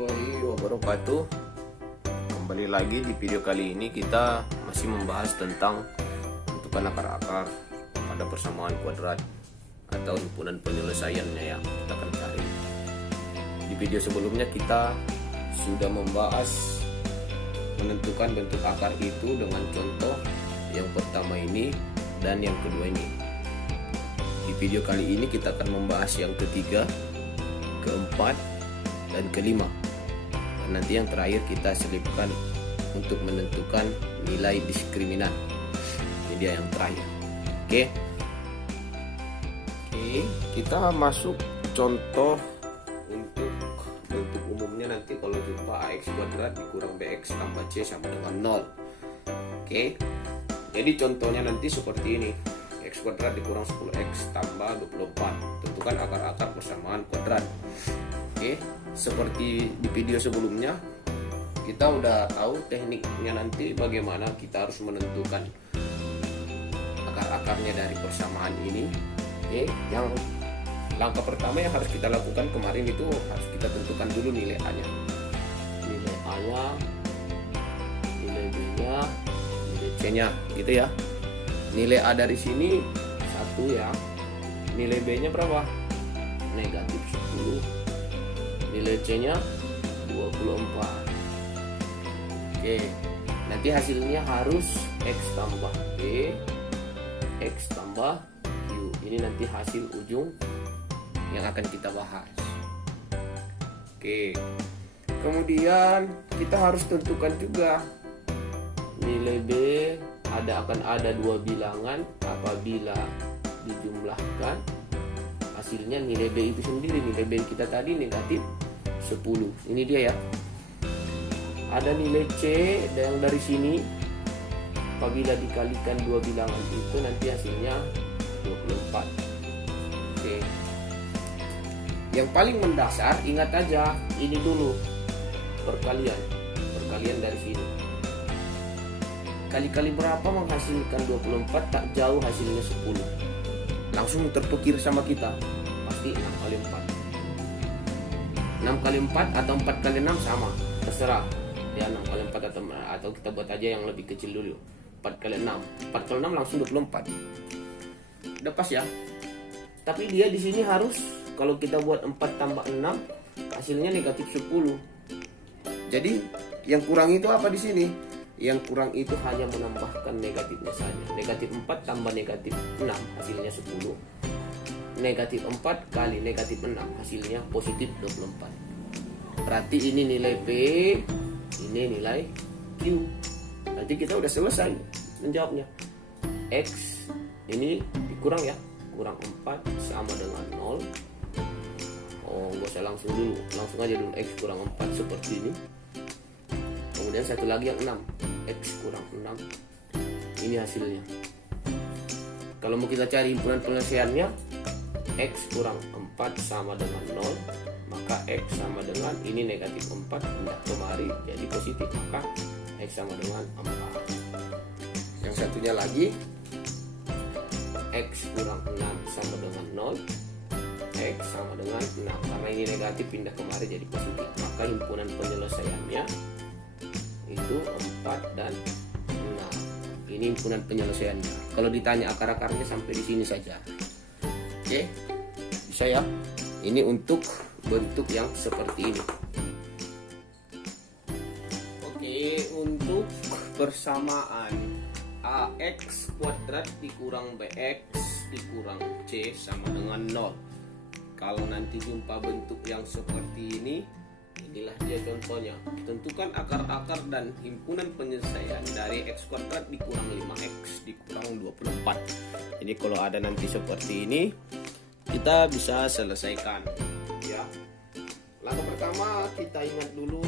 warahmatullahi wabarakatuh. Kembali lagi di video kali ini kita masih membahas tentang bentukan akar-akar pada persamaan kuadrat atau himpunan penyelesaiannya yang kita akan cari. Di video sebelumnya kita sudah membahas menentukan bentuk akar itu dengan contoh yang pertama ini dan yang kedua ini. Di video kali ini kita akan membahas yang ketiga, keempat, dan kelima. Dan nanti yang terakhir kita selipkan untuk menentukan nilai diskriminan. Ini dia yang terakhir. Oke, kita masuk contoh untuk bentuk umumnya nanti kalau jumpa ax kuadrat dikurang bx tambah c sama dengan 0. Oke, jadi contohnya nanti seperti ini. X kuadrat dikurang 10x tambah 24. Tentukan akar-akar persamaan kuadrat. Oke, seperti di video sebelumnya kita udah tahu tekniknya nanti bagaimana kita harus menentukan akar-akarnya dari persamaan ini. Oke, yang langkah pertama yang harus kita lakukan kemarin itu harus kita tentukan dulu nilai A-nya. Nilai A-nya, nilai B-nya, nilai C-nya gitu ya. Nilai A dari sini 1 ya. Nilai B-nya berapa? Negatif 10. Nilai C-nya 24. Oke, nanti hasilnya harus X tambah B, X tambah Q. Ini nanti hasil ujung yang akan kita bahas. Oke, kemudian kita harus tentukan juga nilai B akan ada dua bilangan. Apabila dijumlahkan hasilnya nilai B itu sendiri, nilai B kita tadi negatif 10. Ini dia ya. Ada nilai C yang dari sini, apabila dikalikan dua bilangan itu nanti hasilnya 24. Oke, yang paling mendasar ingat aja ini dulu, perkalian dari sini. Kali-kali berapa menghasilkan 24, tak jauh hasilnya 10. Langsung tertukir sama kita, pasti 6 kali 4. 6 kali 4 atau 4 kali 6 sama, terserah ya. 6 kali 4 atau kita buat aja yang lebih kecil dulu, 4 kali 6. 4 kali 6 langsung 24. Udah pas ya. Tapi dia di sini harus, kalau kita buat 4 tambah 6 hasilnya negatif 10. Jadi yang kurang itu apa di sini? Yang kurang itu hanya menambahkan negatifnya saja. Negatif 4 tambah negatif 6 hasilnya 10. Negatif 4 kali negatif 6 hasilnya positif 24. Berarti ini nilai P, ini nilai Q. Nanti kita udah selesai menjawabnya. X ini dikurang ya, kurang 4 sama dengan 0. Oh, gak usah langsung dulu, langsung aja dulu. X kurang 4 seperti ini. Kemudian satu lagi yang 6, X kurang 6. Ini hasilnya. Kalau mau kita cari himpunan penyelesaiannya, X kurang 4 sama dengan 0, maka X sama dengan ini negatif 4 pindah kemari jadi positif, maka X sama dengan 4. Yang satunya lagi, X kurang 6 sama dengan 0, X sama dengan 6. Karena ini negatif pindah kemari jadi positif, maka himpunan penyelesaiannya itu 4 dan 6. Ini himpunan penyelesaiannya. Kalau ditanya akar-akarnya sampai di sini saja. Oke, bisa ya. Ini untuk bentuk yang seperti ini. Oke, untuk persamaan AX kuadrat dikurang BX dikurang C sama dengan 0. Kalau nanti jumpa bentuk yang seperti ini, inilah dia contohnya. Tentukan akar-akar dan himpunan penyelesaian dari X kuadrat dikurang 5X dikurang 24. Jadi kalau ada nanti seperti ini, kita bisa selesaikan ya. Langkah pertama kita ingat dulu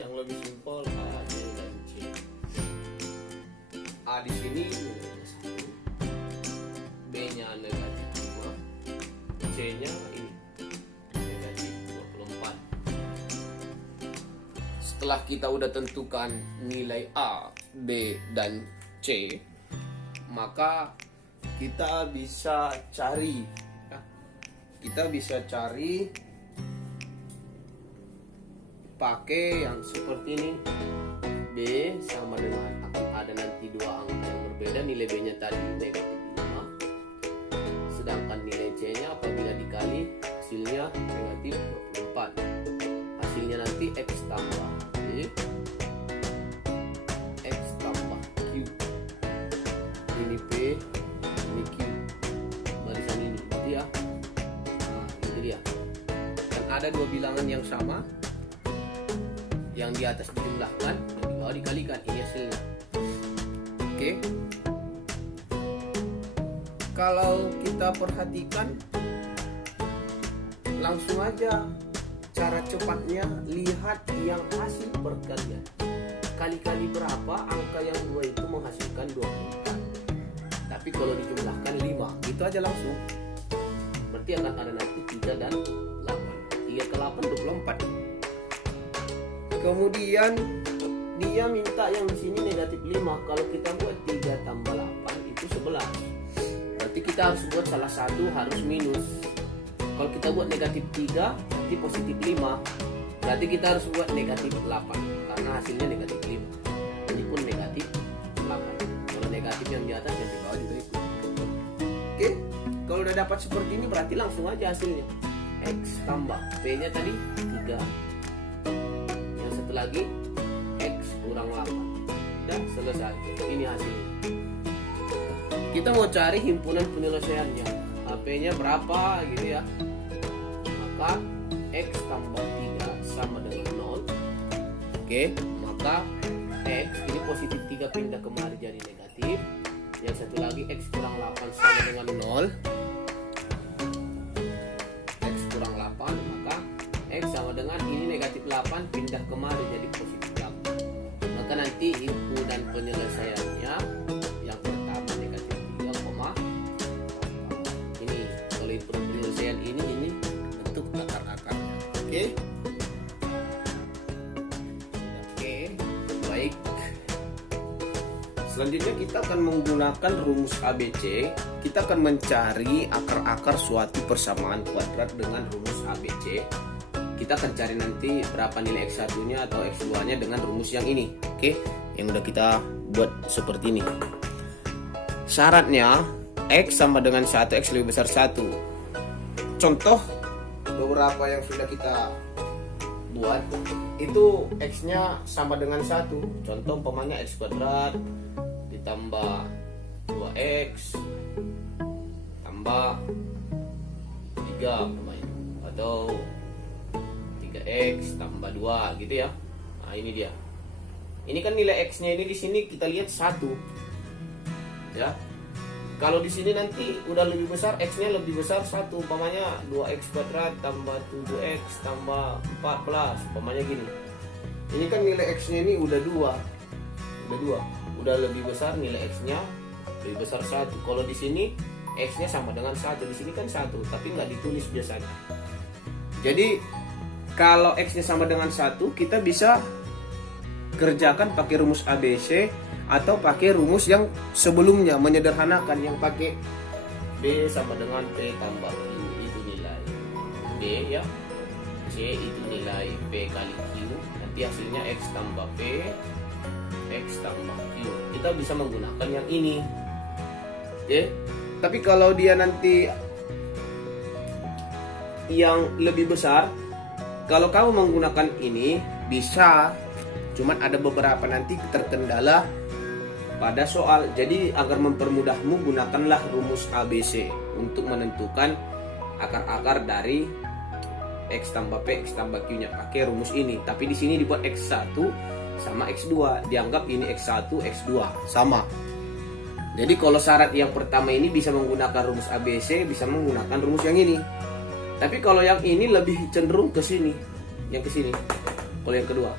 yang lebih simpel, A, B, dan C. A di sini negatif 1, B-nya negatif 5, C-nya ini negatif 24. Setelah kita udah tentukan nilai A, B, dan C, maka kita bisa cari, pakai yang seperti ini. B sama dengan, akan ada nanti dua angka yang berbeda, nilai B nya tadi negatif 5, sedangkan nilai C nya apabila dikali hasilnya negatif 24. Hasilnya nanti X tambah B, X tambah Q. Ini P, ini Q, barisan ini berarti ya. Nah itu dia, kan ada dua bilangan yang sama, yang di atas dijumlahkan, yang di bawah dikalikan, ini hasilnya. Oke. Kalau kita perhatikan, langsung aja cara cepatnya lihat yang hasil perkalian. Kali-kali berapa angka yang dua itu menghasilkan 24. Tapi kalau dijumlahkan 5, gitu aja langsung. Berarti akan ada nanti 3 dan 8. 3 ke 8 24. Kemudian dia minta yang di sini negatif 5. Kalau kita buat 3 tambah 8 itu 11. Berarti kita harus buat salah satu harus minus. Kalau kita buat negatif 3 nanti positif 5. Berarti kita harus buat negatif 8 karena hasilnya negatif 5. Ini pun negatif 8. Kalau negatif yang di atas yang di bawah juga ikut. Oke. Kalau udah dapat seperti ini berarti langsung aja hasilnya. X tambah P nya tadi 3. Lagi X kurang 8. Udah selesai, ini hasilnya. Kita mau cari himpunan penyelesaiannya, HP nya berapa gitu ya. Maka X tambah 3 sama dengan 0. Oke, maka X ini positif 3 pindah kemari jadi negatif. Yang satu lagi X kurang 8 sama dengan 0. X kurang 8, maka X sama dengan ini negatif 8 pindah kemari jadi positif 8. Maka nanti himpunan penyelesaiannya yang pertama negatif 3, ini kalau himpunan penyelesaian ini bentuk akar-akarnya. Oke, baik. Selanjutnya kita akan menggunakan rumus ABC. Kita akan mencari akar-akar suatu persamaan kuadrat dengan rumus ABC. Kita akan cari nanti berapa nilai X1 nya atau X2 nya dengan rumus yang ini. Oke, yang udah kita buat seperti ini. Syaratnya X sama dengan 1, X lebih besar 1. Contoh beberapa yang sudah kita buat itu X nya sama dengan 1. Contoh umpamanya X kuadrat ditambah 2X tambah 3 umpamanya, atau 3X tambah 2 gitu ya. Nah, ini dia. Ini kan nilai X-nya ini di sini kita lihat 1. Ya. Kalau di sini nanti udah lebih besar, X-nya lebih besar 1, umpamanya 2X kuadrat tambah 7X tambah 14, umpamanya gini. Ini kan nilai X-nya ini udah 2. Udah lebih besar nilai X-nya, lebih besar 1. Kalau di sini X-nya sama dengan 1, di sini kan 1, tapi nggak ditulis biasanya. Jadi kalau X-nya sama dengan 1, kita bisa kerjakan pakai rumus ABC atau pakai rumus yang sebelumnya, menyederhanakan yang pakai B sama dengan P tambah Q, itu nilai B ya, C itu nilai P kali Q, nanti hasilnya X tambah P, X tambah Q. Kita bisa menggunakan yang ini. Oke. Tapi kalau dia nanti yang lebih besar, kalau kamu menggunakan ini bisa, cuman ada beberapa nanti terkendala pada soal. Jadi agar mempermudahmu, gunakanlah rumus ABC untuk menentukan akar-akar dari X tambah P, X tambah Q nya pakai rumus ini. Tapi di sini dibuat X1 sama X2, dianggap ini X1, X2 sama. Jadi kalau syarat yang pertama ini bisa menggunakan rumus ABC, bisa menggunakan rumus yang ini. Tapi kalau yang ini lebih cenderung ke sini, yang ke sini. Kalau yang kedua,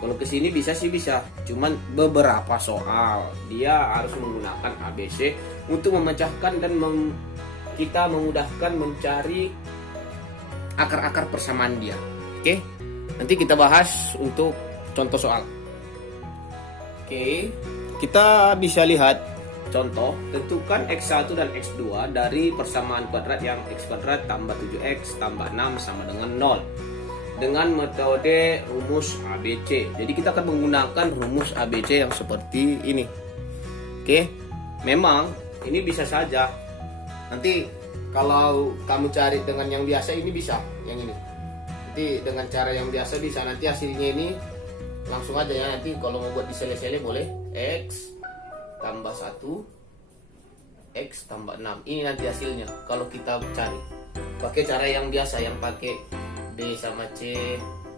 kalau ke sini bisa sih bisa, cuman beberapa soal dia harus menggunakan ABC untuk memecahkan dan kita memudahkan mencari akar-akar persamaan dia. Oke, nanti kita bahas untuk contoh soal. Oke, kita bisa lihat contoh, tentukan X1 dan X2 dari persamaan kuadrat yang X kuadrat tambah 7X tambah 6 sama dengan 0. dengan metode rumus ABC. Jadi kita akan menggunakan rumus ABC yang seperti ini. Oke, memang ini bisa saja. Nanti kalau kamu cari dengan yang biasa ini bisa, yang ini. Nanti dengan cara yang biasa bisa, nanti hasilnya ini langsung aja ya. Nanti kalau mau buat disele-sele boleh X tambah 1 X tambah 6. Ini nanti hasilnya kalau kita cari pakai cara yang biasa, yang pakai B sama C,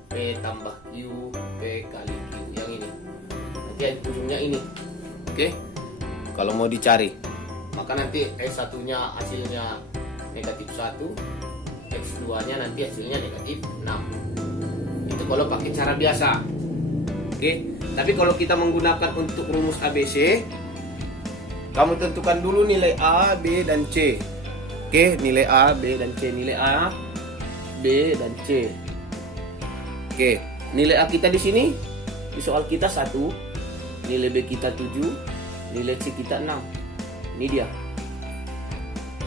P tambah Q, P kali Q, yang ini. Nanti ujungnya ini. Oke, kalau mau dicari, maka nanti X1 nya hasilnya negatif 1, X2 nya nanti hasilnya negatif 6. Itu kalau pakai cara biasa. Oke, tapi kalau kita menggunakan untuk rumus ABC, kamu tentukan dulu nilai A, B, dan C. Oke, nilai A, B, dan C. Nilai A, B, dan C. Oke, nilai A kita di sini di soal kita 1, nilai B kita 7, nilai C kita 6. Ini dia.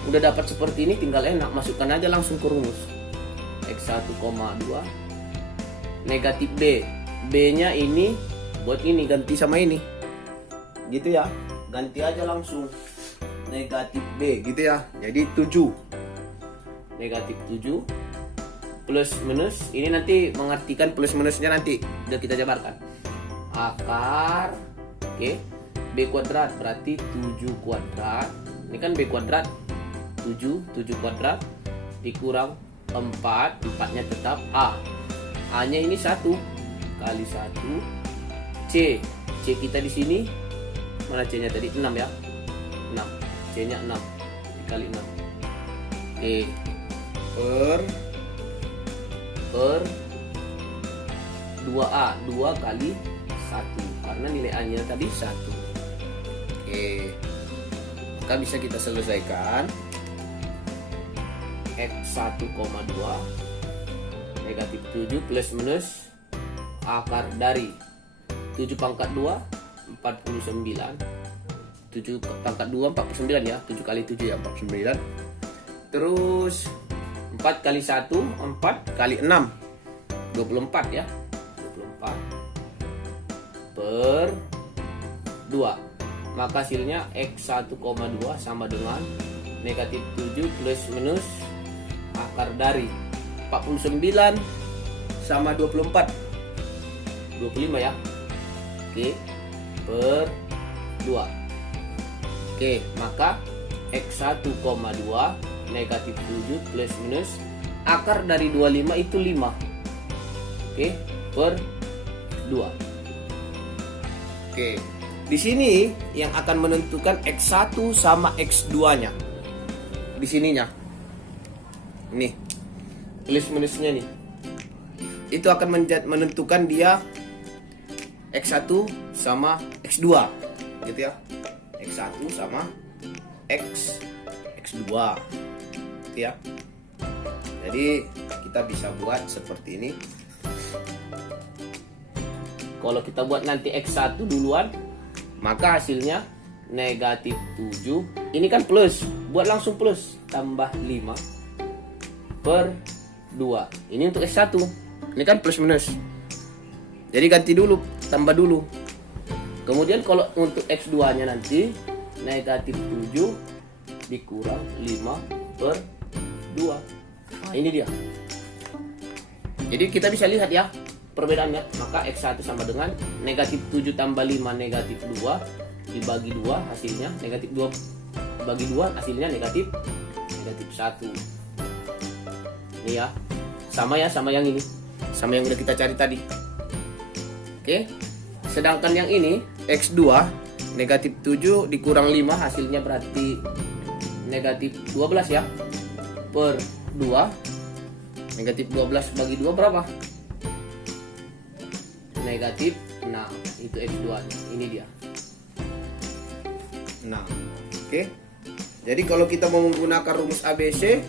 Udah dapat seperti ini, tinggal enak masukkan aja langsung ke rumus. X1,2 negatif B. B-nya ini buat ini ganti sama ini. Gitu ya. Ganti aja langsung negatif B gitu ya. Jadi 7. Negatif 7 plus minus, ini nanti mengartikan plus minusnya nanti udah kita jabarkan. Akar, oke, B kuadrat berarti 7 kuadrat. Ini kan B kuadrat 7 kuadrat dikurang 4, 4-nya tetap A. A-nya ini 1 kali 1 C. C kita di sini mana C-nya tadi? 6 ya. 6. C-nya 6 dikali 6. Oke. Per 2A, 2 kali 1 karena nilai A-nya tadi 1. Oke. Maka bisa kita selesaikan. X1,2 negatif 7 plus minus akar dari 7 pangkat 2 49. 7 pangkat 2 49 ya. 7 kali 7 ya 49. Terus 4 kali 1 4 kali 6 24 ya. 24 per 2. Maka hasilnya X1,2 sama dengan negatif 7 plus minus akar dari 49 sama 24 25 ya. Oke, per 2. Oke, maka X1,2 negatif 7 plus minus akar dari 25 itu 5. Oke, per 2. Oke, di sini yang akan menentukan X1 sama X2-nya. Di sininya. Nih. Plus minusnya nih. Itu akan menentukan dia X1 sama X2. Gitu ya. X1 sama X2. Gitu ya. Jadi kita bisa buat seperti ini. Kalau kita buat nanti X1 duluan, maka hasilnya negatif 7. Ini kan plus, buat langsung plus. Tambah 5 per 2. Ini untuk X1. Ini kan plus minus. Jadi ganti dulu, tambah dulu. Kemudian kalau untuk X2 nya nanti negatif 7 dikurang 5 per 2. Nah ini dia. Jadi kita bisa lihat ya perbedaannya. Maka X1 sama dengan negatif 7 tambah 5 negatif 2 dibagi 2 hasilnya negatif 2 bagi 2 hasilnya negatif 1. Ini ya. Sama ya sama yang ini. Sama yang udah kita cari tadi. Oke. Sedangkan yang ini X2 negatif 7 dikurang 5 hasilnya berarti negatif 12 ya. Per 2. Negatif 12 bagi 2 berapa? Negatif 6. Itu X2 nya. Ini dia. Nah, oke. Jadi kalau kita mau menggunakan rumus ABC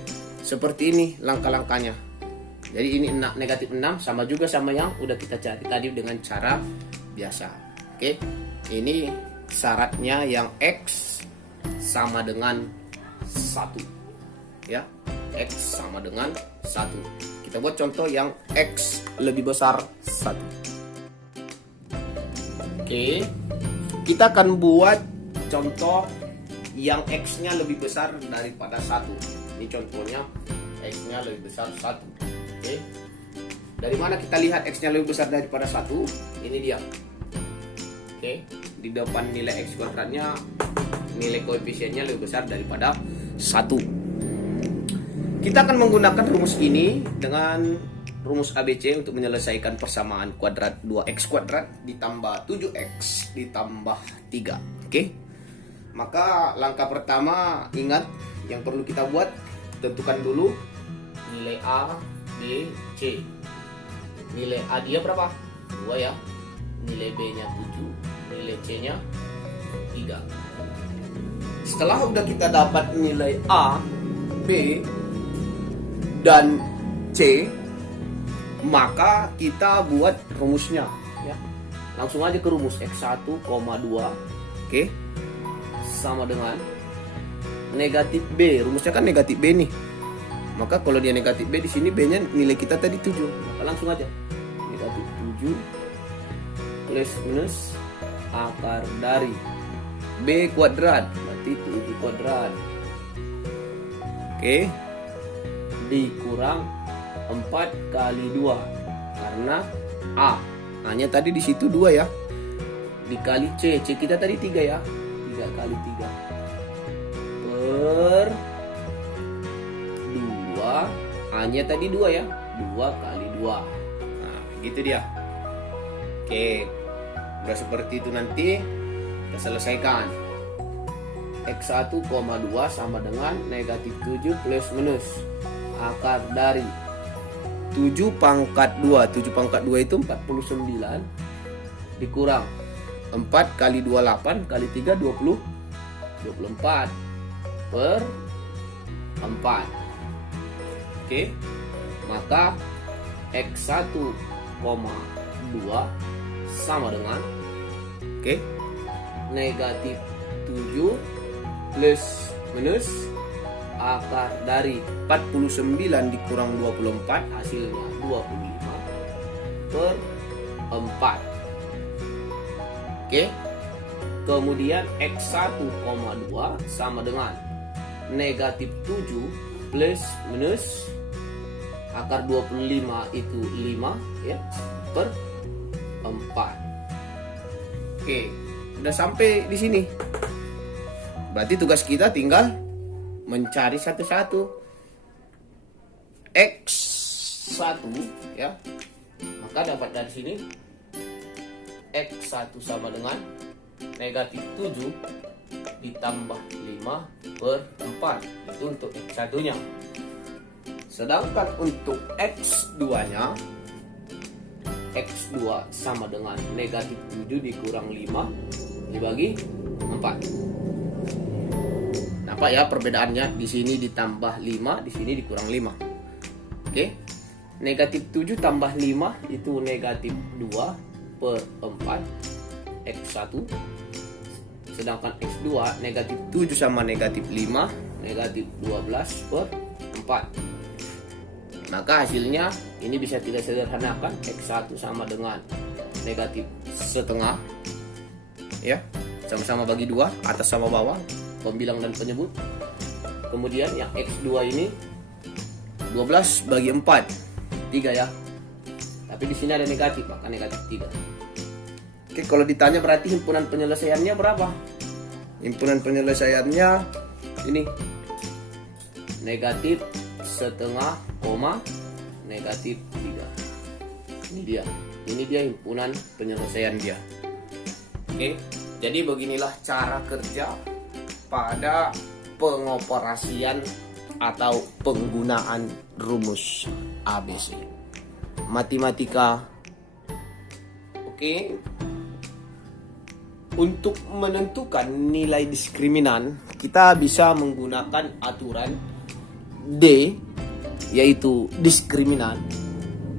seperti ini langkah-langkahnya. Jadi ini negatif 6 sama juga sama yang udah kita cari tadi dengan cara biasa. Oke. Ini syaratnya yang X sama dengan 1. Ya. X sama dengan 1. Kita buat contoh yang X lebih besar 1. Oke, kita akan buat contoh yang X-nya lebih besar daripada 1. Ini contohnya X-nya lebih besar 1. Oke, dari mana kita lihat X-nya lebih besar daripada 1? Ini dia. Oke, di depan nilai X kuadratnya, nilai koefisiennya lebih besar daripada 1. Kita akan menggunakan rumus ini dengan rumus ABC untuk menyelesaikan persamaan kuadrat 2X kuadrat ditambah 7X ditambah 3. Oke, maka langkah pertama, ingat yang perlu kita buat, tentukan dulu nilai A, B, C. Nilai A dia berapa? 2 ya. Nilai B nya 7, nilai C nya 3. Setelah udah kita dapat nilai A, B, dan C, maka kita buat rumusnya ya. Langsung aja ke rumus X1, 2 oke, sama dengan negatif B. Rumusnya kan negatif B nih. Maka kalau dia negatif B, di sini B-nya nilai kita tadi 7. Maka langsung aja negatif 7 plus minus akar dari B kuadrat, berarti 7 kuadrat. Oke, dikurang 4 kali 2 karena A-nya tadi di situ 2 ya, dikali C kita tadi 3 ya, 3 kali 3 per 2, A-nya tadi 2 ya, 2 kali 2. Nah gitu dia. Oke, udah seperti itu, nanti kita selesaikan. X1, 2 sama dengan negatif 7 plus minus akar dari 7 pangkat 2. 7 pangkat 2 itu 49 dikurang 4 kali 2 8 kali 3 20, 24 per 4. Oke, maka X1, 2 sama dengan negatif 7 plus minus akar dari 49 dikurang 24, hasilnya 25 per 4. Oke, kemudian X1, 2 sama dengan negatif 7 plus minus akar 25 itu 5 ya, per 4. Oke, udah sampai di sini. Berarti tugas kita tinggal mencari satu-satu. X1 ya, maka dapat dari sini X1 sama dengan negatif 7 ditambah 5 per 4. Itu untuk X1 nya. Sedangkan untuk X2 nya, X2 sama dengan negatif 7 dikurang 5 dibagi 4. Nampak ya perbedaannya? Di sini ditambah 5, di sini dikurang 5. Oke. Negatif 7 tambah 5 itu negatif 2 per 4 X1. Sedangkan X2 negatif 7 sama negatif 5 negatif 12 per 4. Maka hasilnya ini bisa kita sederhanakan. X1 sama dengan negatif setengah ya, sama-sama bagi 2, atas sama bawah, pembilang dan penyebut. Kemudian yang X2 ini 12 bagi 4, 3 ya. Tapi di sini ada negatif, maka negatif 3. Oke, kalau ditanya berarti himpunan penyelesaiannya berapa? Himpunan penyelesaiannya ini negatif setengah, negatif 3. Ini dia himpunan penyelesaian dia. Oke, jadi beginilah cara kerja pada pengoperasian atau penggunaan rumus ABC matematika. Oke, untuk menentukan nilai diskriminan kita bisa menggunakan aturan D, yaitu diskriminan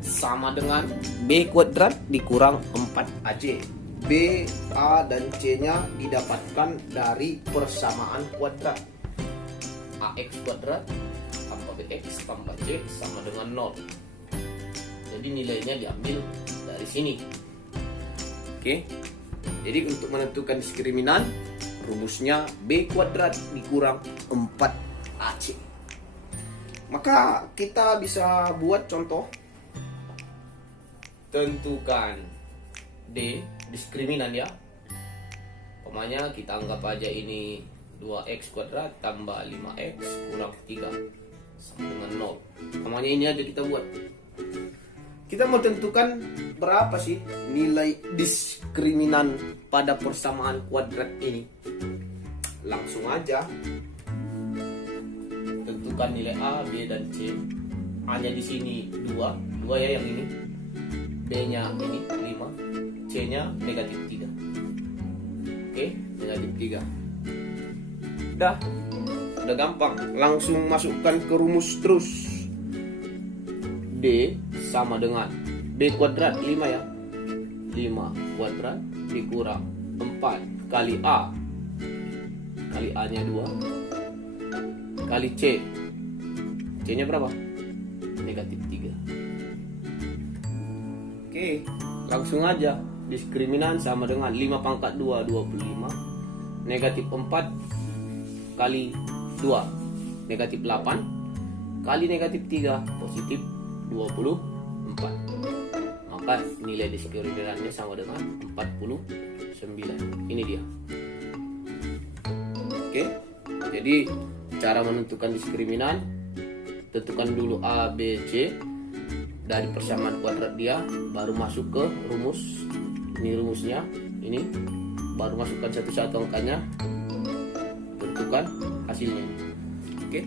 sama dengan B kuadrat dikurang 4AC. B, A, dan C nya didapatkan dari persamaan kuadrat. AX kuadrat tambah BX tambah C sama dengan 0. Jadi nilainya diambil dari sini. Oke. Jadi untuk menentukan diskriminan, rumusnya B kuadrat dikurang 4AC. Maka kita bisa buat contoh. Tentukan D diskriminan ya. Umpamanya kita anggap aja ini 2x kuadrat tambah 5x kurang 3 sama dengan 0. Umpamanya ini aja kita buat. Kita mau tentukan berapa sih nilai diskriminan pada persamaan kuadrat ini. Langsung aja tentukan nilai A, B, dan C. A-nya di sini 2 ya yang ini. B-nya ini 5, C-nya negatif 3. Oke, negatif 3. Udah gampang. Langsung masukkan ke rumus terus. D sama dengan B kuadrat 5 ya. 5 kuadrat dikurang 4 kali A. Kali A-nya 2. Kali C. C-nya berapa? Negatif 3. Oke, langsung aja. Diskriminan sama dengan 5 pangkat 2, 25. Negatif 4 kali 2, negatif 8. Kali negatif 3, positif 24. Maka nilai diskriminannya sama dengan 49. Ini dia. Oke, jadi cara menentukan diskriminan, tentukan dulu A, B, C dari persamaan kuadrat dia, baru masuk ke rumus. Ini rumusnya, ini baru masukkan satu-satu angkanya, tentukan hasilnya. Oke.